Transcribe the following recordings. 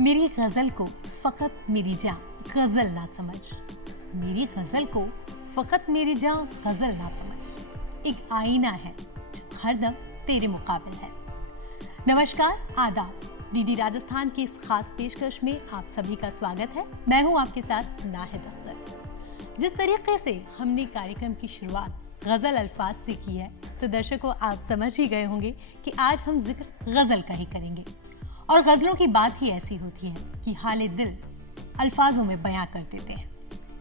मेरी गजल को फकत मेरी जान गजल ना समझ, मेरी गजल को फकत मेरी जान गजल ना समझ, एक आईना है जो हरदम तेरे मुकाबिल है। नमस्कार, आदाब। डीडी राजस्थान की इस खास पेशकश में आप सभी का स्वागत है। मैं हूं आपके साथ नाहिद अख्तर। जिस तरीके से हमने कार्यक्रम की शुरुआत गजल अल्फाज से की है, तो दर्शकों आप समझ ही गए होंगे कि आज हम जिक्र गजल का ही करेंगे। और गजलों की बात ही ऐसी होती है कि हाले दिल अल्फाजों में बयां कर देते हैं।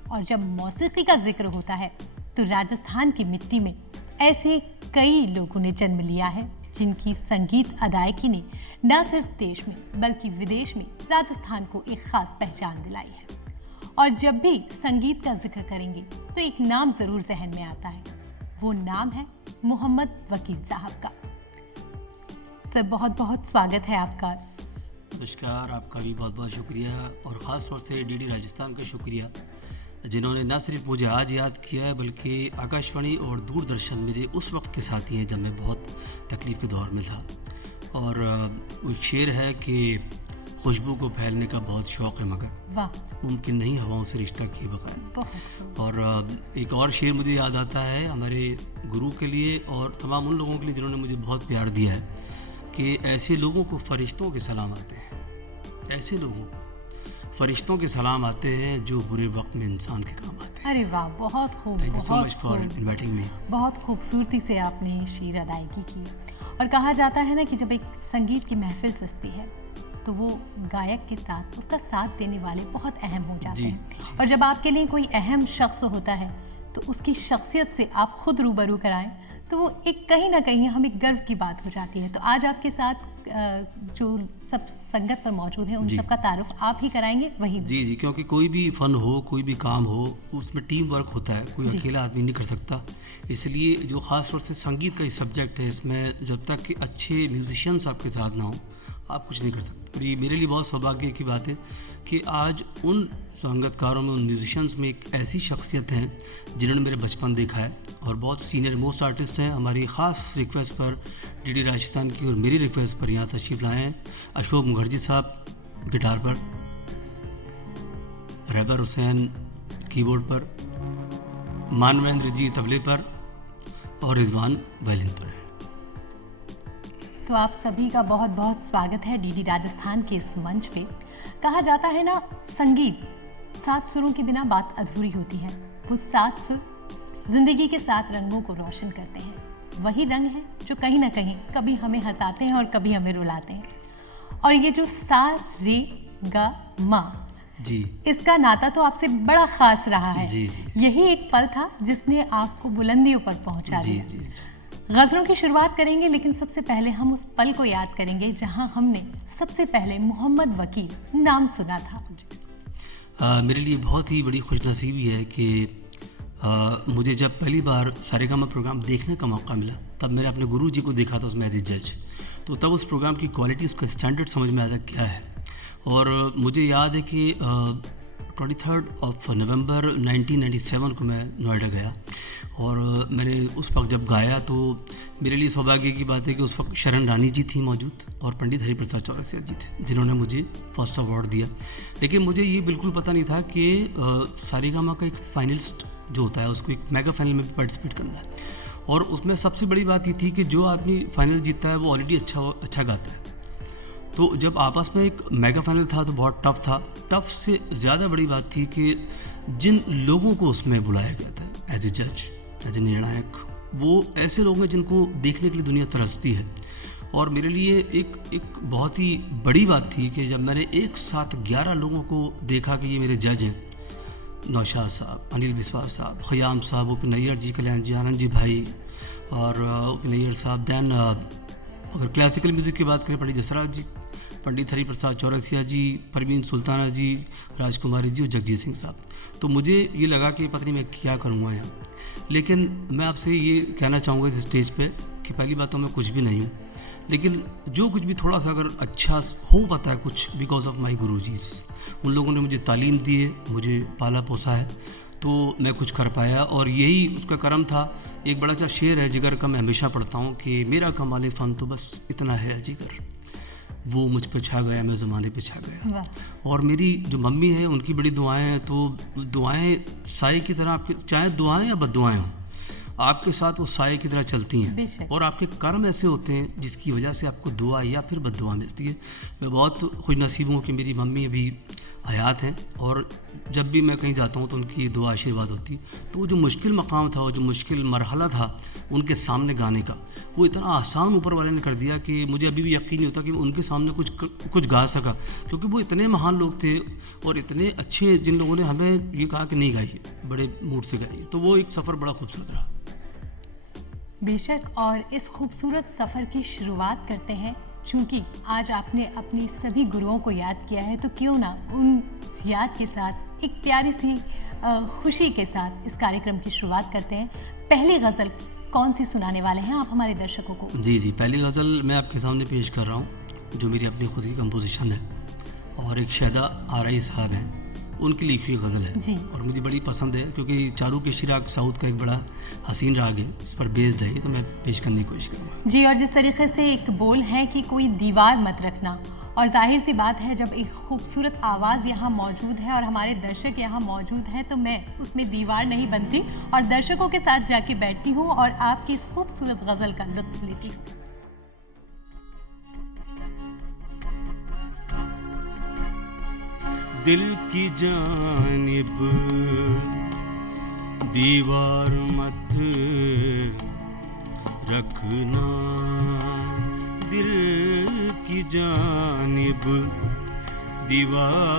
और जब मौसीकी का जिक्र होता है तो राजस्थान की मिट्टी में ऐसे कई लोगों ने जन्म लिया है जिनकी संगीत अदायकी ने न सिर्फ देश में बल्कि विदेश में राजस्थान को एक खास पहचान दिलाई है। और जब भी संगीत का जिक्र करेंगे तो एक नाम जरूर जहन में आता है, वो नाम है मोहम्मद वकील साहब का। सर, बहुत बहुत स्वागत है आपका। नमस्कार, आपका भी बहुत बहुत शुक्रिया और ख़ास तौर से डीडी राजस्थान का शुक्रिया जिन्होंने न सिर्फ मुझे आज याद किया है बल्कि आकाशवाणी और दूरदर्शन मेरे उस वक्त के साथी हैं जब मैं बहुत तकलीफ़ के दौर में था। और वो एक शेर है कि खुशबू को फैलने का बहुत शौक़ है मगर मुमकिन नहीं हवाओं से रिश्ता किए बगैर। और एक और शेर मुझे याद आता है हमारे गुरु के लिए और तमाम उन लोगों के लिए जिन्होंने मुझे बहुत प्यार दिया है कि ऐसे लोगों को फरिश्तों के सलाम आते हैं, ऐसे लोगों को फरिश्तों के सलाम आते हैं जो बुरे वक्त में इंसान के काम आते हैं। अरे वाह, बहुत खूब, thank you so much for inviting me. बहुत खूबसूरती से आपने शेर अदायगी की। और कहा जाता है ना कि जब एक संगीत की महफिल सजती है तो वो गायक के साथ उसका साथ देने वाले बहुत अहम हो जाते हैं। और जब आपके लिए कोई अहम शख्स होता है तो उसकी शख्सियत से आप खुद रूबरू कराएं तो वो एक कहीं ना कहीं हमें गर्व की बात हो जाती है। तो आज आपके साथ जो सब संगत पर मौजूद हैं उन सब का तारुफ आप ही कराएंगे। वही जी, क्योंकि कोई भी फ़न हो, कोई भी काम हो, उसमें टीम वर्क होता है, कोई अकेला आदमी नहीं कर सकता। इसलिए जो ख़ास तौर से संगीत का ये सब्जेक्ट है, इसमें जब तक कि अच्छे म्यूजिशियंस आपके साथ ना हो आप कुछ नहीं कर सकते। ये मेरे लिए बहुत सौभाग्य की बात है कि आज उन संगतकारों में, उन म्यूजिशियंस में एक ऐसी शख्सियत हैं जिन्होंने मेरे बचपन देखा है और बहुत सीनियर मोस्ट आर्टिस्ट हैं। हमारी ख़ास रिक्वेस्ट पर डीडी राजस्थान की और मेरी रिक्वेस्ट पर यहाँ तशरीफ़ लाए हैं अशोक मुखर्जी साहब गिटार पर, रहबर हुसैन कीबोर्ड पर, मानवेंद्र जी तबले पर और रिजवान वायलिन पर है। तो आप सभी का बहुत बहुत स्वागत है डीडी राजस्थान के इस मंच पे। कहा जाता है ना, संगीत 7 सुरों के बिना बात अधूरी होती है। वो 7 सुर जिंदगी के 7 रंगों को रोशन करते हैं। वही रंग है जो कहीं ना कहीं कभी हमें हंसाते हैं और कभी हमें रुलाते हैं। और ये जो सा रे गा मा जी, इसका नाता तो आपसे बड़ा खास रहा है। जी। यही एक पल था जिसने आपको बुलंदियों पर पहुंचा दिया। जी। गजलों की शुरुआत करेंगे, लेकिन सबसे पहले हम उस पल को याद करेंगे जहां हमने सबसे पहले मोहम्मद वकील नाम सुना था। मेरे लिए बहुत ही बड़ी खुशनसीबी है कि मुझे जब पहली बार सारेगामा प्रोग्राम देखने का मौका मिला तब मैंने अपने गुरु जी को देखा था उसमें एज ए जज। तो तब उस प्रोग्राम की क्वालिटी, उसका स्टैंडर्ड समझ में आया क्या है। और मुझे याद है कि 23 नवंबर 1997 को मैं नोएडा गया और मैंने उस वक्त जब गाया तो मेरे लिए सौभाग्य की बात है कि उस वक्त शरण रानी जी थी मौजूद और पंडित हरिप्रसाद चौरसिया जी थे जिन्होंने मुझे फर्स्ट अवार्ड दिया। लेकिन मुझे ये बिल्कुल पता नहीं था कि सारेगामा का एक फाइनलिस्ट जो होता है उसको एक मेगा फाइनल में भी पार्टिसिपेट करना है। और उसमें सबसे बड़ी बात ये थी कि जो आदमी फाइनल जीतता है वो ऑलरेडी अच्छा गाता है। तो जब आपस में एक मेगा फाइनल था तो बहुत टफ था। टफ से ज़्यादा बड़ी बात थी कि जिन लोगों को उसमें बुलाया गया था एज ए जज, एज ए निर्णायक, वो ऐसे लोग हैं जिनको देखने के लिए दुनिया तरसती है। और मेरे लिए एक बहुत ही बड़ी बात थी कि जब मैंने एक साथ 11 लोगों को देखा कि ये मेरे जज हैं, नौशाद साहब, अनिल बिस्वास साहब, खयाम साहब, ओपी नैयर जी, कल्याण जी, आनंद जी भाई और ओपी नैयर साहब। दैन अगर क्लासिकल म्यूज़िक की बात करें, पंडित जसराज जी, पंडित हरिप्रसाद चौरसिया जी, परवीन सुल्ताना जी, राजकुमारी जी और जगजीत सिंह साहब। तो मुझे ये लगा कि पता नहीं मैं क्या करूँगा यहाँ। लेकिन मैं आपसे ये कहना चाहूँगा इस स्टेज पे कि पहली बात तो मैं कुछ भी नहीं हूँ, लेकिन जो कुछ भी थोड़ा सा अगर अच्छा हो पाता है कुछ, बिकॉज ऑफ माई गुरुजीज़, उन लोगों ने मुझे तालीम दी है, मुझे पाला पोसा है, तो मैं कुछ कर पाया और यही उसका करम था। एक बड़ा सा शेर है जिगर का, मैं हमेशा पढ़ता हूँ कि मेरा कमाल फ़न तो बस इतना है जिगर। वो मुझ पे छा गया, मैं ज़माने पे छा गया। वाह। और मेरी जो मम्मी है उनकी बड़ी दुआएं हैं, तो दुआएं साए की तरह आपके, चाहे दुआएं या बद्दुआएं हों, आपके साथ वो साए की तरह चलती हैं। बेशक। और आपके कर्म ऐसे होते हैं जिसकी वजह से आपको दुआ या फिर बद्दुआ मिलती है। मैं बहुत खुश नसीब हूँ कि मेरी मम्मी अभी हयात हैं, और जब भी मैं कहीं जाता हूँ तो उनकी दुआ आशीर्वाद होती है। तो वो जो मुश्किल मकाम था, वो जो मुश्किल मरहला था उनके सामने गाने का, वो इतना आसान ऊपर वाले ने कर दिया कि मुझे अभी भी यकीन नहीं होता कि उनके सामने कुछ गा सका, क्योंकि वो इतने महान लोग थे और इतने अच्छे, जिन लोगों ने हमें ये कहा कि नहीं गाइए, बड़े मूड से गाइए। तो वो एक सफ़र बड़ा खूबसूरत रहा। बेशक। और इस खूबसूरत सफ़र की शुरुआत करते हैं। चूँकि आज आपने अपने सभी गुरुओं को याद किया है, तो क्यों ना उन याद के साथ एक प्यारी सी खुशी के साथ इस कार्यक्रम की शुरुआत करते हैं। पहली गज़ल कौन सी सुनाने वाले हैं आप हमारे दर्शकों को? जी, पहली गज़ल मैं आपके सामने पेश कर रहा हूँ, जो मेरी अपनी खुद की कंपोजिशन है, और एक शहदा आरई साहब हैं, उनकी लिखी हुई गज़ल है जी। और मुझे बड़ी पसंद है, क्योंकि चारू के शिराग साउथ का एक बड़ा हसीन राग है, इस पर बेस्ड है, तो मैं पेश करने की कोशिश करूँगा। जी। और जिस तरीके से एक बोल है कि कोई दीवार मत रखना, और जाहिर सी बात है जब एक खूबसूरत आवाज़ यहाँ मौजूद है और हमारे दर्शक यहाँ मौजूद हैं, तो मैं उसमें दीवार नहीं बनती और दर्शकों के साथ जाके बैठती हूँ और आपकी इस खूबसूरत गज़ल का लुत्फ़ लेती हूँ। दिल की जानिब दीवार मत रखना, दिल की जानिब दीवार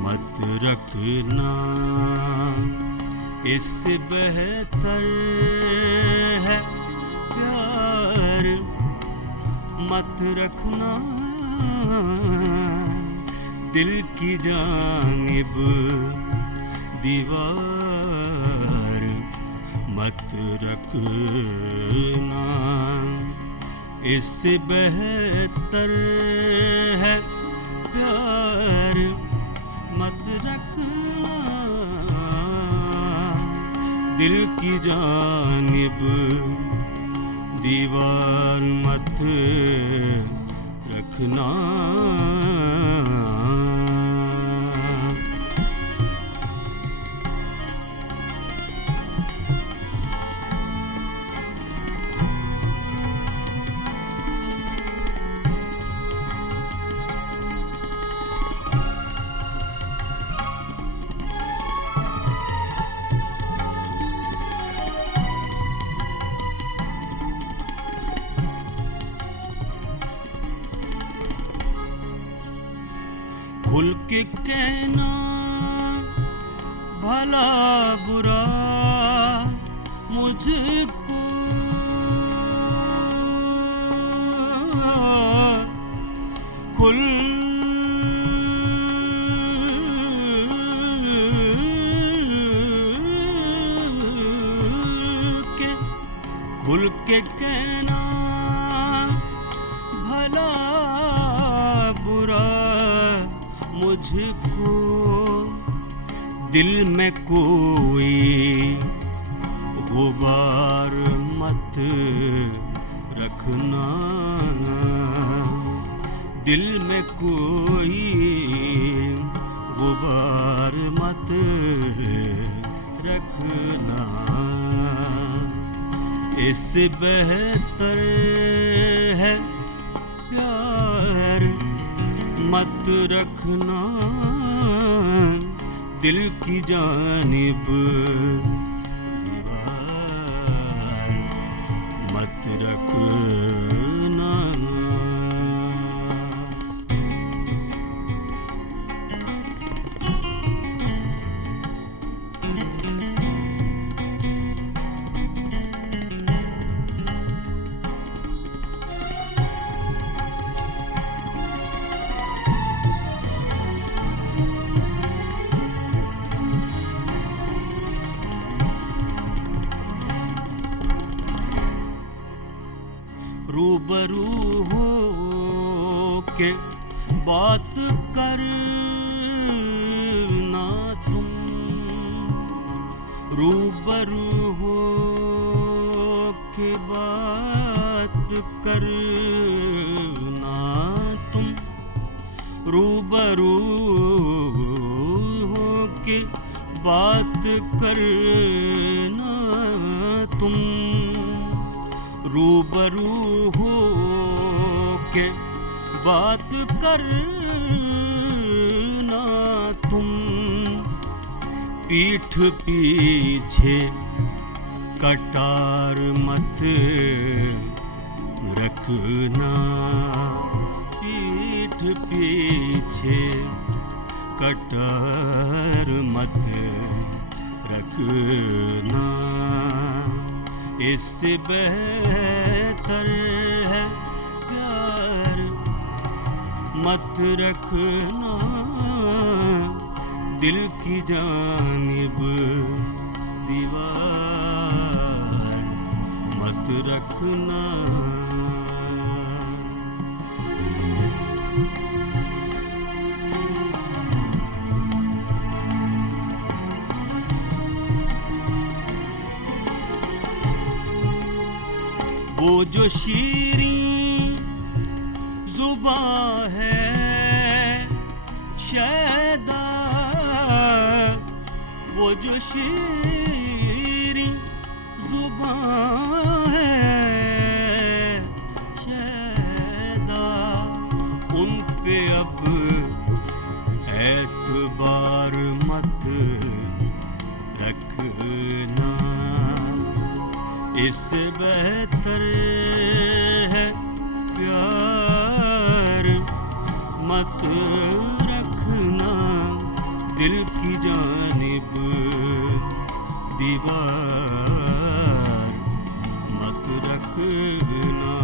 मत रखना, इससे बेहतर है प्यार मत रखना, दिल की जानिब दीवार मत रखना, इससे बेहतर है प्यार मत रखना, दिल की जानिब दीवार मत रखना। खुल के कहना भला बुरा मुझको, खुल के कहना भला बुरा मुझको, दिल में कोई गुबार मत रखना, दिल में कोई गुबार मत रखना, इससे बेहतर है प्यार मत रखना, दिल की जानिब दीवार मत रखना। रूबरू हो के बात करना तुम, रूबरू हो के बात करना तुम, रूबरू हो के बात करना तुम, रूबरू हो के बात करना तुम, पीठ पीछे कटार मत रखना, पीठ पीछे कटार मत रखना, इससे बेहतर है प्यार मत रखना, दिल की जानिब दीवार मत रखना। वो जो शीरीं ज़ुबां है शैदा, वो जो शीरीं ज़ुबां है शैदा, उन पे अब एतबार मत रखना, इससे बेहतर है प्यार मत रखना, दिल की जानिब दीवार मत रखना,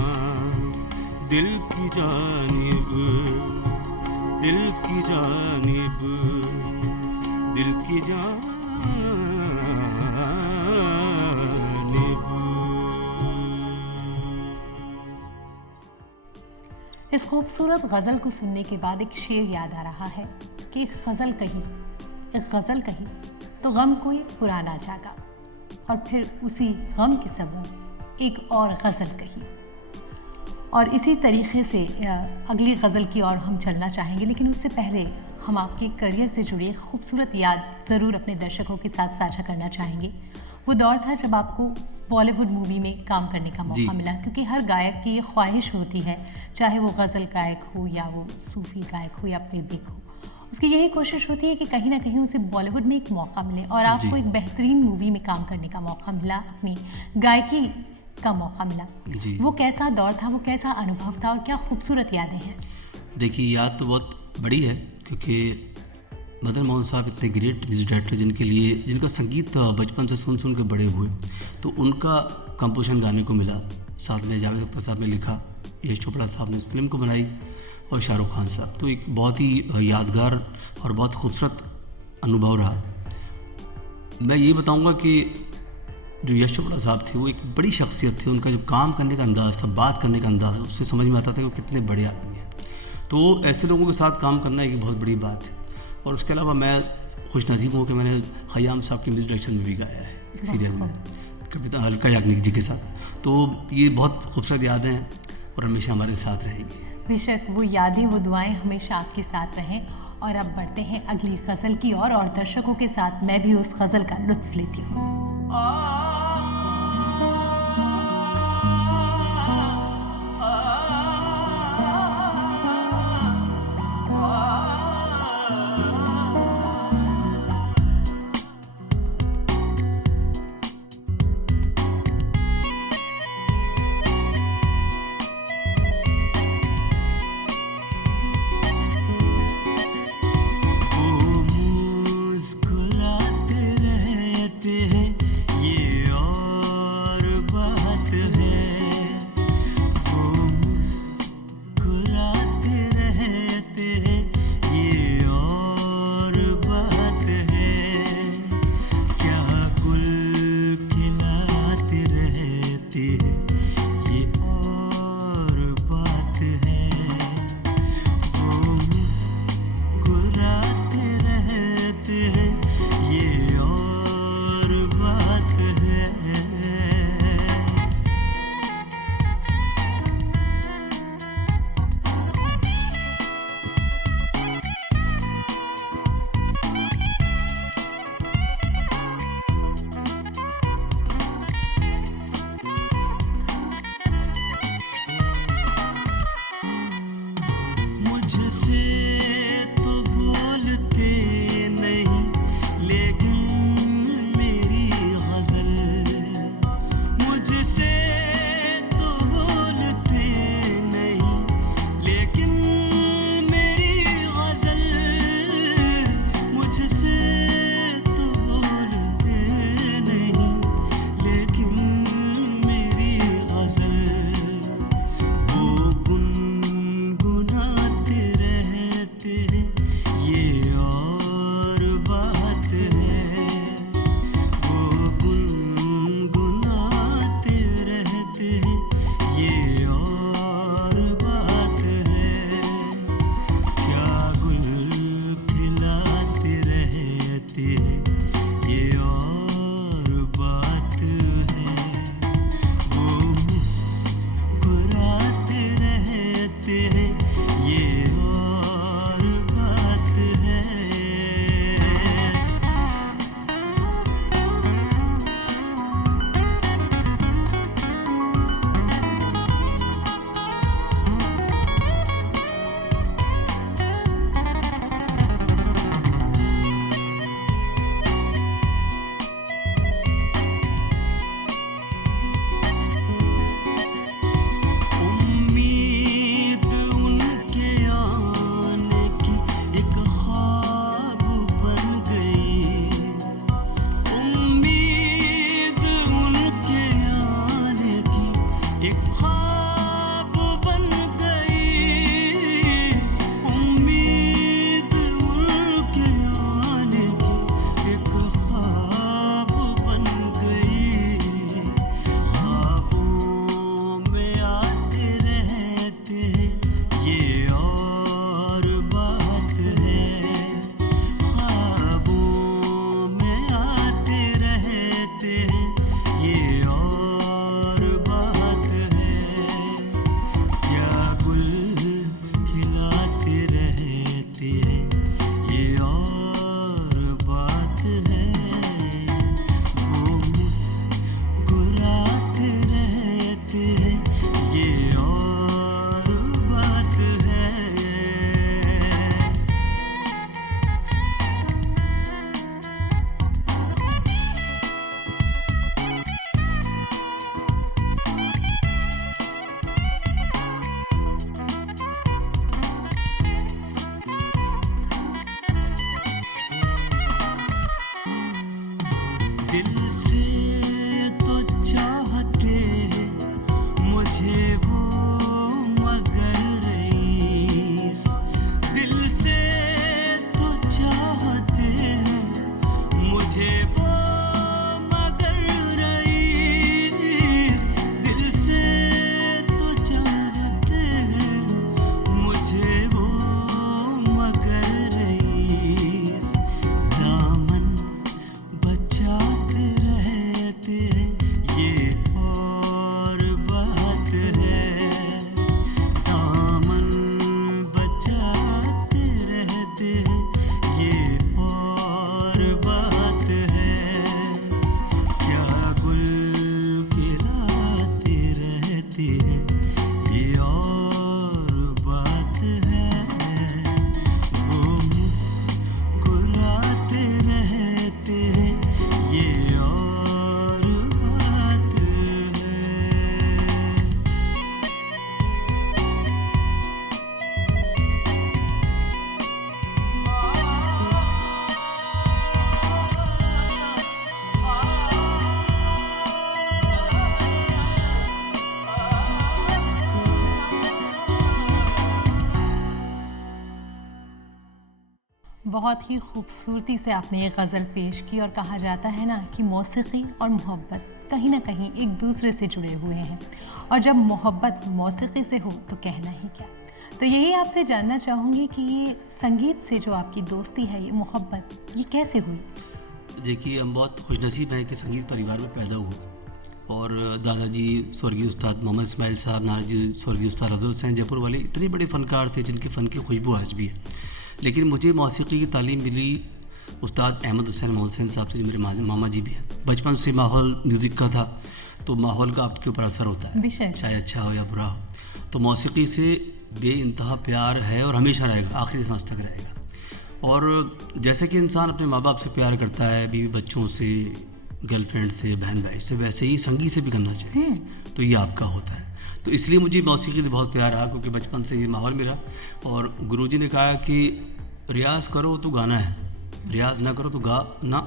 दिल की जानिब, दिल की जानिब, दिल की जानिब। इस खूबसूरत गज़ल को सुनने के बाद एक शेर याद आ रहा है कि एक गज़ल कही तो गम कोई पुराना जागा, और फिर उसी गम के सबब एक और गज़ल कही। और इसी तरीके से अगली गज़ल की ओर हम चलना चाहेंगे, लेकिन उससे पहले हम आपके करियर से जुड़ी एक खूबसूरत याद ज़रूर अपने दर्शकों के साथ साझा करना चाहेंगे। वो दौर था जब आपको बॉलीवुड मूवी में काम करने का मौका मिला, क्योंकि हर गायक की ये ख्वाहिश होती है, चाहे वो गज़ल गायक हो या वो सूफ़ी गायक हो या प्लेबैक हो, उसकी यही कोशिश होती है कि कहीं ना कहीं उसे बॉलीवुड में एक मौका मिले। और आपको एक बेहतरीन मूवी में काम करने का मौका मिला, अपनी गायकी का मौका मिला। वो कैसा दौर था, वो कैसा अनुभव था, और क्या खूबसूरत यादें हैं? देखिए, याद तो बहुत बड़ी है, क्योंकि मदन मोहन साहब इतने ग्रेट म्यूजिक डायरेक्टर जिनका संगीत बचपन से सुन के बड़े हुए, तो उनका कंपोजिशन गाने को मिला। साथ में जावेद अख्तर साहब ने लिखा, यश चोपड़ा साहब ने इस फिल्म को बनाई, और शाहरुख खान साहब। तो एक बहुत ही यादगार और बहुत खूबसूरत अनुभव रहा। मैं ये बताऊंगा कि जो यश चोपड़ा साहब थे वो एक बड़ी शख्सियत थे। उनका जो काम करने का अंदाज़ था, बात करने का अंदाज़, उससे समझ में आता था कि वो कितने बड़े आदमी हैं। तो ऐसे लोगों के साथ काम करना एक बहुत बड़ी बात है। और उसके अलावा मैं खुशनसीब हूँ कि मैंने खयाम साहब के म्यूजिक डायरेक्शन में भी गाया है एक सीरियल में, कविता अलका याग्निक जी के साथ। तो ये बहुत खूबसूरत यादें हैं और हमेशा हमारे साथ रहेंगी। बेशक वो यादें, वो दुआएं हमेशा आपके साथ रहें। और अब बढ़ते हैं अगली गज़ल की ओर, और दर्शकों के साथ मैं भी उस गज़ल का लुत्फ़ लेती हूँ। मुस्कुराते रहते हैं ये ये और बात है, वो मुस्कुराते रहते हैं, ये और बात है। बहुत ही खूबसूरती से आपने ये गज़ल पेश की और कहा जाता है ना कि मौसीकी और मोहब्बत कहीं ना कहीं एक दूसरे से जुड़े हुए हैं, और जब मोहब्बत मौसीकी से हो तो कहना ही क्या। तो यही आपसे जानना चाहूँगी कि ये संगीत से जो आपकी दोस्ती है, ये मोहब्बत, ये कैसे हुई? देखिए, हम बहुत खुशनसीब हैं कि संगीत परिवार में पैदा हुए, और दादाजी स्वर्गीय उस्ताद मोहम्मद इस्माइल साहब, नाना जी स्वर्गीय उस्ताद अफजल हुसैन जयपुर वाले इतने बड़े फ़नकार थे जिनके फ़न की खुशबू आज भी है। लेकिन मुझे मौसीकी की तालीम मिली उस्ताद अहमद हुसैन मोहम्मद हुसैन साहब से, जो मेरे मामा जी भी हैं। बचपन से माहौल म्यूज़िक का था, तो माहौल का आपके ऊपर असर होता है, चाहे अच्छा हो या बुरा हो। तो मौसीकी से बेइंतहा प्यार है और हमेशा रहेगा, आखिरी सांस तक रहेगा। और जैसे कि इंसान अपने माँ बाप से प्यार करता है, बीवी बच्चों से, गर्लफ्रेंड से, बहन भाई से, वैसे ही संगीत से भी करना चाहिए। तो ये आपका होता है। तो इसलिए मुझे मौसीकी से बहुत प्यार रहा, क्योंकि बचपन से ये माहौल मिला। और गुरुजी ने कहा कि रियाज़ करो तो गाना है, रियाज़ ना करो तो गा ना।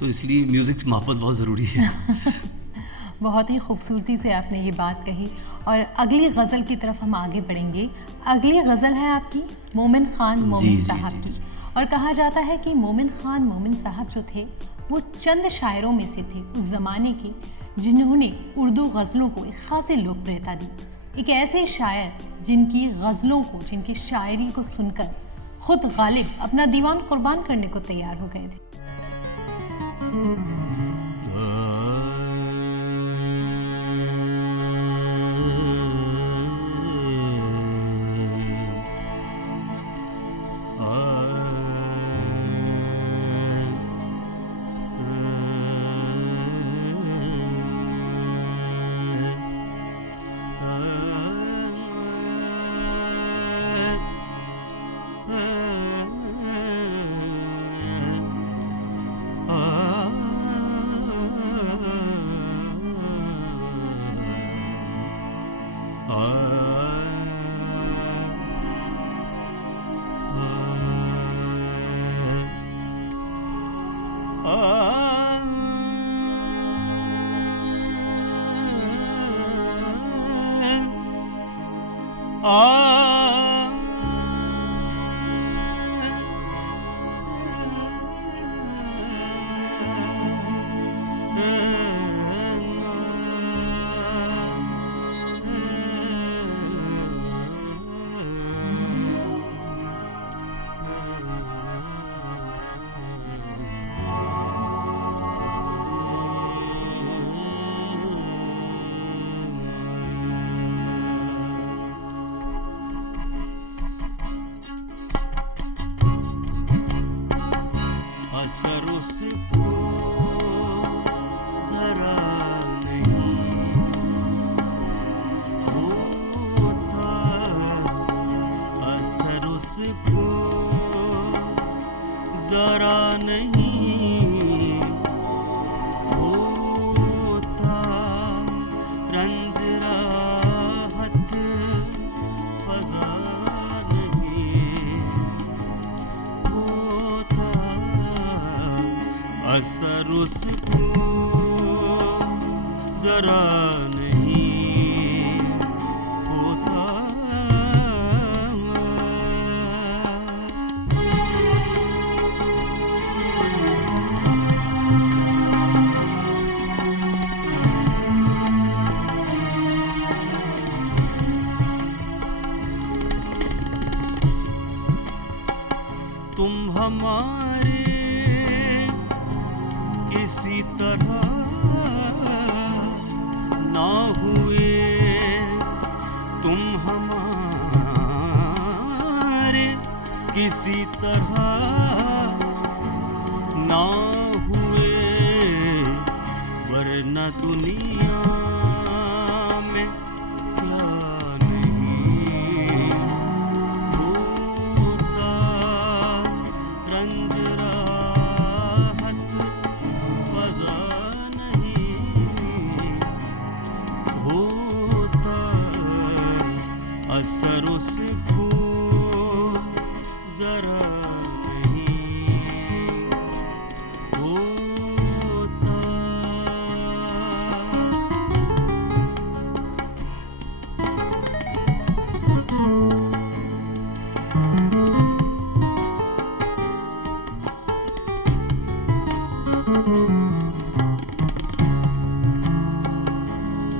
तो इसलिए म्यूज़िक से मोहब्बत बहुत ज़रूरी है। बहुत ही खूबसूरती से आपने ये बात कही। और अगली गज़ल की तरफ हम आगे बढ़ेंगे। अगली गज़ल है आपकी मोमिन खान मोमिन साहब की। और कहा जाता है कि मोमिन खान मोमिन साहब जो थे, वो चंद शायरों में से थे उस ज़माने के जिन्होंने उर्दू गज़लों को एक ख़ासी लोकप्रियता दी। एक ऐसे शायर जिनकी गज़लों को, जिनकी शायरी को सुनकर खुद गालिब अपना दीवान कुर्बान करने को तैयार हो गए थे। असर उसको जरा नहीं होता। तुम हमारे किसी तरह ना हुए, तुम हमारे किसी तरह ना हुए, वरना दुनिया में क्या असर उसको जरा नहीं होता।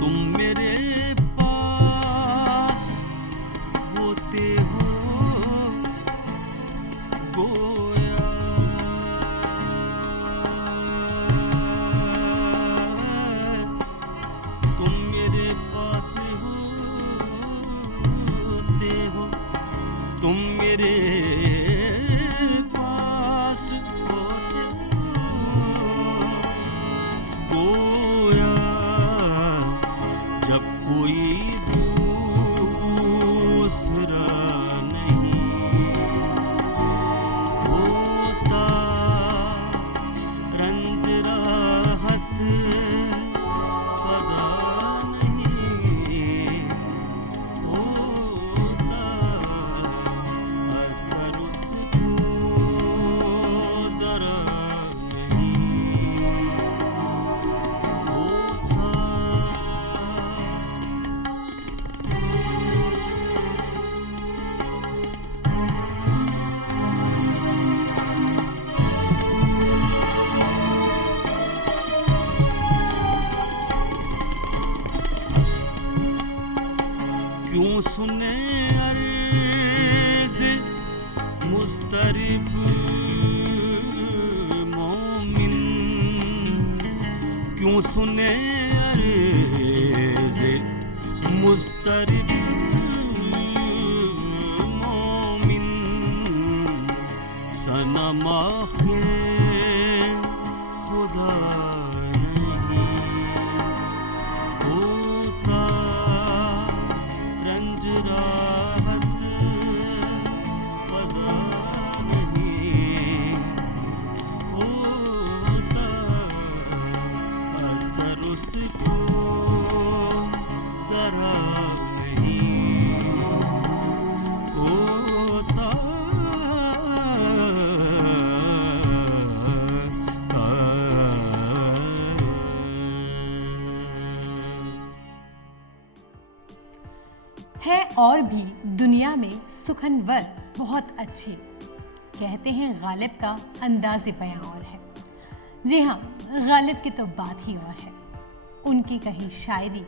तुम मेरे पास होते हो गोया, तुम मेरे पास होते हो, तुम मेरे पास होते हो गोया, जब कोई दूसरा नहीं होता, रंज राहत फजा नहीं होता, असर उसको जरा नहीं होता। क्यों सुने अर्ज़ मुस्तरिब मोमिन, क्यों सुने अर्ज़ मुस्तरिब मोमिन, सनम आखिर खुदा नहीं होता, रंज राहत फजा नहीं होता, असर उसको जरा नहीं होता। है और भी दुनिया में सुखनवर बहुत अच्छी, कहते हैं गालिब का अंदाज़ बयां और है। जी हाँ, गालिब की तो बात ही और है। उनकी कही शायरी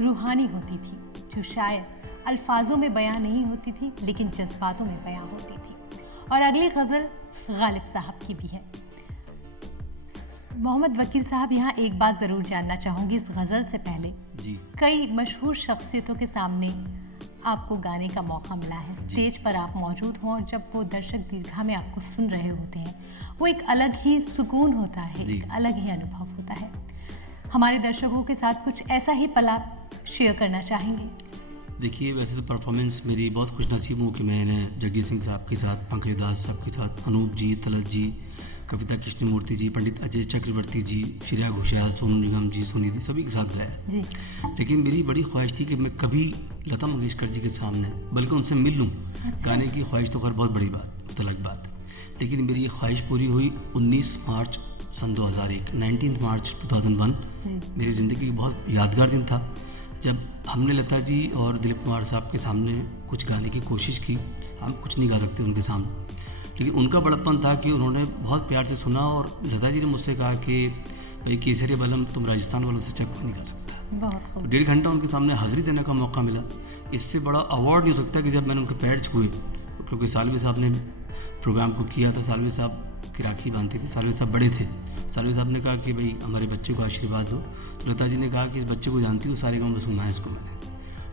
रूहानी होती थी, जो शायद अल्फाजों में बयां नहीं होती थी लेकिन जज्बातों में बयां होती थी। और अगली गज़ल गालिब साहब की भी है। मोहम्मद वकील साहब, यहाँ एक बात ज़रूर जानना चाहूँगी इस गज़ल से पहले। जी कई मशहूर शख्सियतों के सामने आपको गाने का मौका मिला है, स्टेज पर आप मौजूद हों और जब वो दर्शक दीर्घा में आपको सुन रहे होते हैं, वो एक अलग ही सुकून होता है, एक अलग ही अनुभव होता है। हमारे दर्शकों के साथ कुछ ऐसा ही पल आप शेयर करना चाहेंगे? देखिए, वैसे तो परफॉर्मेंस मेरी बहुत खुशनसीब हूँ कि मैंने जगजीत सिंह साहब के साथ, पंकज दास साहब के साथ, अनूप जी, तलत जी, कविता कृष्णमूर्ति जी, पंडित अजय चक्रवर्ती जी, श्रेया घोषाल, सोनू निगम जी, सुनिधि, सभी के साथ गाया। लेकिन मेरी बड़ी ख्वाहिश थी कि मैं कभी लता मंगेशकर जी के सामने, बल्कि उनसे मिल लूँ। गाने की ख्वाहिश तो खैर बहुत बड़ी बात, तो अलग बात, लेकिन मेरी ये ख्वाहिश पूरी हुई 19 मार्च सन 2001, 19 मार्च 2001 मेरी ज़िंदगी का बहुत यादगार दिन था, जब हमने लता जी और दिलीप कुमार साहब के सामने कुछ गाने की कोशिश की। हम कुछ नहीं गा सकते उनके सामने, लेकिन उनका बड़प्पन था कि उन्होंने बहुत प्यार से सुना और लता जी ने मुझसे कहा कि भाई केसरी बलम तुम राजस्थान वालों से चक नहीं गा सकता। बहुत तो 1.5 घंटा उनके सामने हाजिरी देने का मौका मिला। इससे बड़ा अवार्ड नहीं हो सकता कि जब मैंने उनके पैर छुए, क्योंकि सालवी साहब ने प्रोग्राम को किया था, सालवी साहब की राखी बांधती थी, सालवी साहब बड़े थे। सालवी साहब ने कहा कि भाई हमारे बच्चे को आशीर्वाद दो, तो लता जी ने कहा कि इस बच्चे को जानती हूँ, सारे गाँव में सुना है इसको मैंने।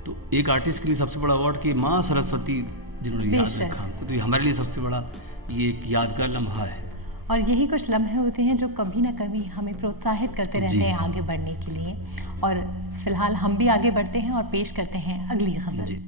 तो एक आर्टिस्ट के लिए सबसे बड़ा अवार्ड कि माँ सरस्वती जिन्होंने याद रखा हमको, तो ये हमारे लिए सबसे बड़ा ये एक यादगार लम्हा है। और यही कुछ लम्हे होते हैं जो कभी ना कभी हमें प्रोत्साहित करते रहते हैं आगे बढ़ने के लिए। और फिलहाल हम भी आगे बढ़ते हैं और पेश करते हैं अगली गज़ल।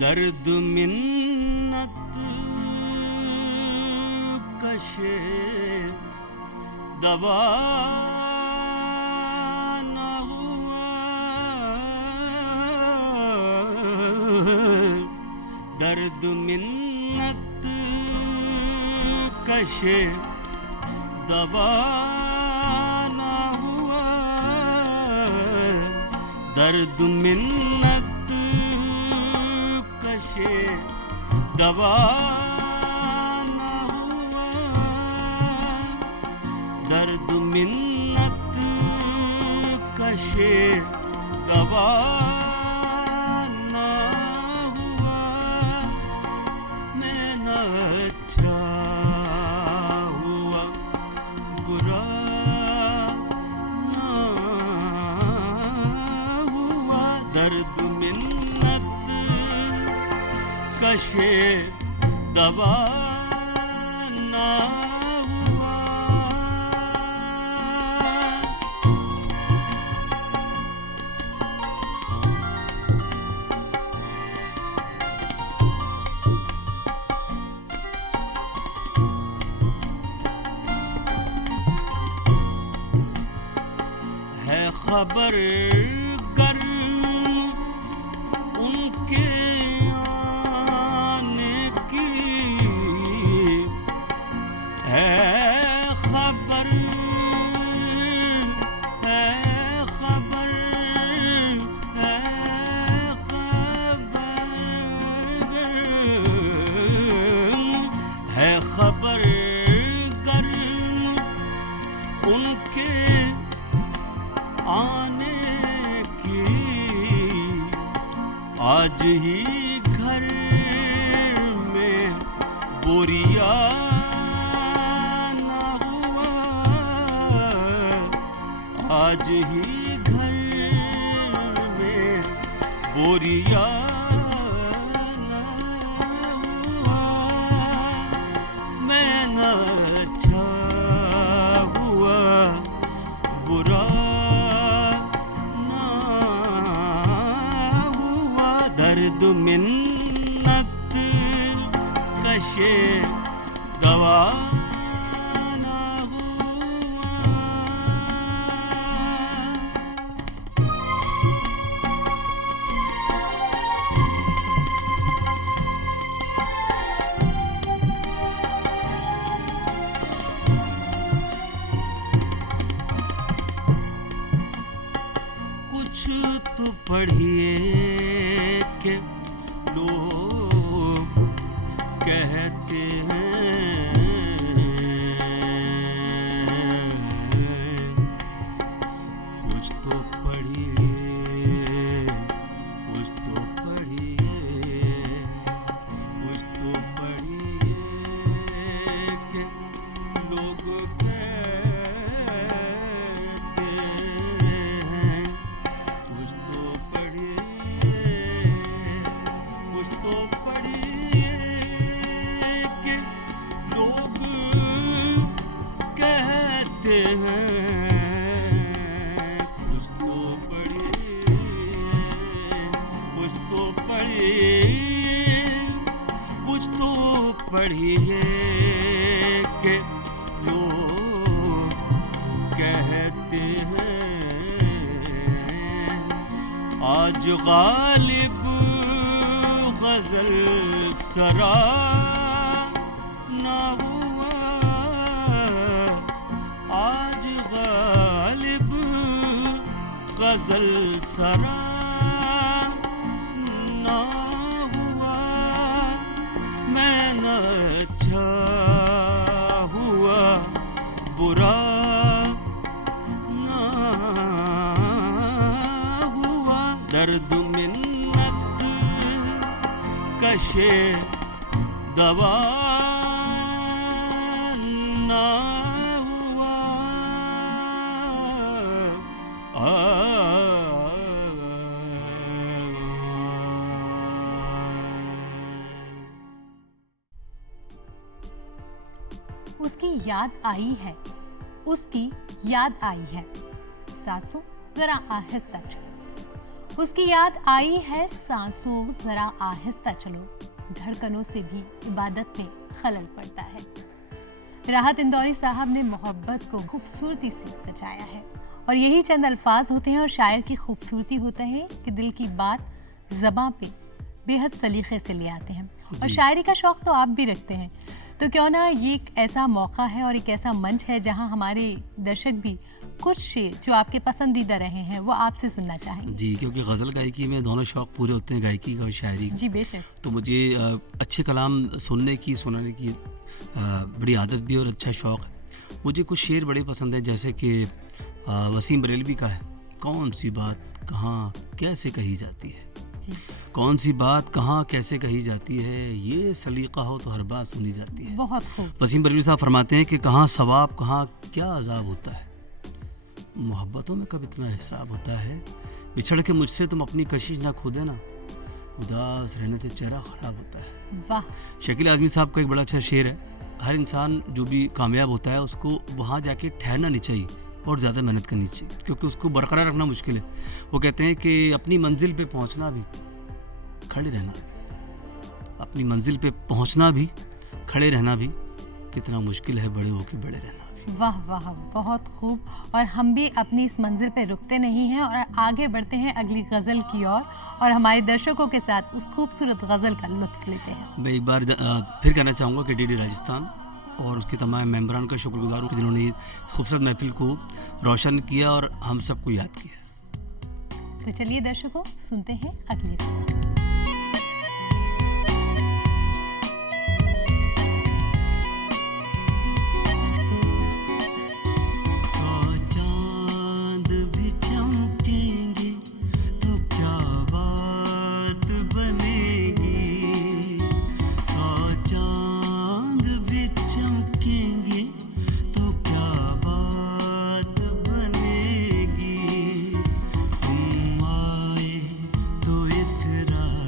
दर्द मिन्नत कशे दवा न हुआ, दर्द मिन्नत कशे दवा न हुआ, दर्द मिन्नत दवा न हुआ, दर्द मिन्नत कशे दवा न हुआ, मैं न अच्छा हुआ बुरा न हुआ, दर्द कशे दवा न हुआ। है खबर कर उनके उनके आने की, आज ही घर में बोरिया न हुआ, आज ही घर में बोरिया न हुआ, मैं न अच्छा बुरा न हुआ, दर्द मिन्नत कशे दवा न हुआ। कुछ तो पढ़िए के लोग कहते हैं, कुछ तो पढ़िए, कुछ तो पढ़िए, कुछ तो पढ़िए के लोग कहते हैं, कुछ तो पढ़िए, कुछ तो पढ़िए के लोग कहते हैं, कुछ तो पढ़िए, कुछ तो पढ़िए, कुछ तो पढ़िए के लोग कहते हैं, आज गालिब गजल सरा न हुआ, आज गालिब गजल सरा न हुआ, मैं न अच्छा हुआ बुरा न हुआ, दर्द मिन्नत कशे दवा न उसकी याद आई है, उसकी याद आई है, सांसों जरा आहिस्ता चलो, उसकी याद आई है, सांसों जरा आहिस्ता चलो, धड़कनों से भी इबादत में खलल पड़ता है। राहत इंदौरी साहब ने मोहब्बत को खूबसूरती से सजाया है और यही चंद अल्फाज होते हैं और शायर की खूबसूरती होता है कि दिल की बात ज़बां पे बेहद सलीके से ले आते हैं। और शायरी का शौक़ तो आप भी रखते हैं, तो क्यों ना ये एक ऐसा मौका है और एक ऐसा मंच है जहां हमारे दर्शक भी कुछ शेर जो आपके पसंदीदा रहे हैं वो आपसे सुनना चाहेंगे। जी, क्योंकि गज़ल गायकी में दोनों शौक़ पूरे होते हैं, गायकी का और शायरी का। जी बेशक। तो मुझे अच्छे कलाम सुनने की, सुनाने की बड़ी आदत भी और अच्छा शौक़ है। मुझे कुछ शेर बड़े पसंद हैं, जैसे कि वसीम बरेलवी का है, कौन सी बात कहाँ कैसे कही जाती है, कौन सी बात कहाँ कैसे कही जाती है, ये सलीका हो तो हर बात सुनी जाती है। बहुत खूब। वसीम बरेलवी साहब फरमाते हैं कि कहाँ सवाब कहाँ क्या अजाब होता है, मोहब्बतों में कब इतना हिसाब होता है, बिछड़ के मुझसे तुम अपनी कशिश ना खो देना, उदास रहने से चेहरा ख़राब होता है। वाह। शकील आज़मी साहब का एक बड़ा अच्छा शेर है, हर इंसान जो भी कामयाब होता है उसको वहाँ जाके ठहरना नहीं चाहिए और ज़्यादा मेहनत करनी चाहिए, क्योंकि उसको बरकरार रखना मुश्किल है। वो कहते हैं कि अपनी मंजिल पे पहुँचना भी, खड़े रहना, अपनी मंजिल पे पहुँचना भी, खड़े रहना भी कितना मुश्किल है, बड़े होके बड़े रहना। वाह वाह, बहुत खूब। और हम भी अपनी इस मंजिल पे रुकते नहीं हैं और आगे बढ़ते हैं अगली गज़ल की ओर और हमारे दर्शकों के साथ उस खूबसूरत गज़ल का लुत्फ़ लेते हैं। मैं एक बार फिर कहना चाहूँगा कि डीडी राजस्थान और उसके तमाम मेंबरान का शुक्रगुजार हूँ जिन्होंने इस खूबसूरत महफिल को रोशन किया और हम सबको याद किया। तो चलिए दर्शकों, सुनते हैं अगली गज़ल। तुम आए तो इस रात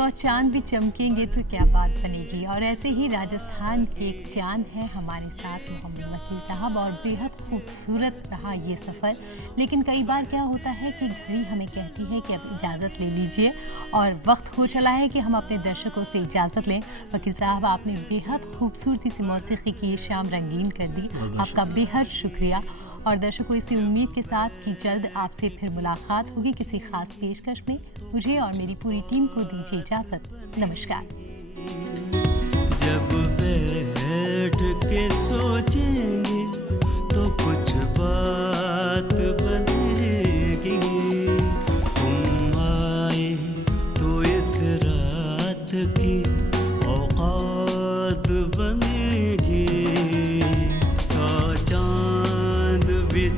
100 चांद भी चमकेंगे तो क्या बात बनेगी। और ऐसे ही राजस्थान के एक चांद है हमारे साथ मोहम्मद वकील साहब, और बेहद खूबसूरत रहा ये सफ़र। लेकिन कई बार क्या होता है कि घड़ी हमें कहती है कि अब इजाज़त ले लीजिए, और वक्त हो चला है कि हम अपने दर्शकों से इजाज़त लें। वकील साहब, आपने बेहद खूबसूरती से मौसीकी की ये शाम रंगीन कर दी, आपका बेहद शुक्रिया। और दर्शकों, इसी उम्मीद के साथ कि जल्द आपसे फिर मुलाकात होगी किसी खास पेशकश में, मुझे और मेरी पूरी टीम को दीजिए इजाज़त। नमस्कार। जब बैठ के सोचेंगे तो कुछ बात बनेगी, तुम आए तो इस रात की औकात बनेगी, 100 चांद भी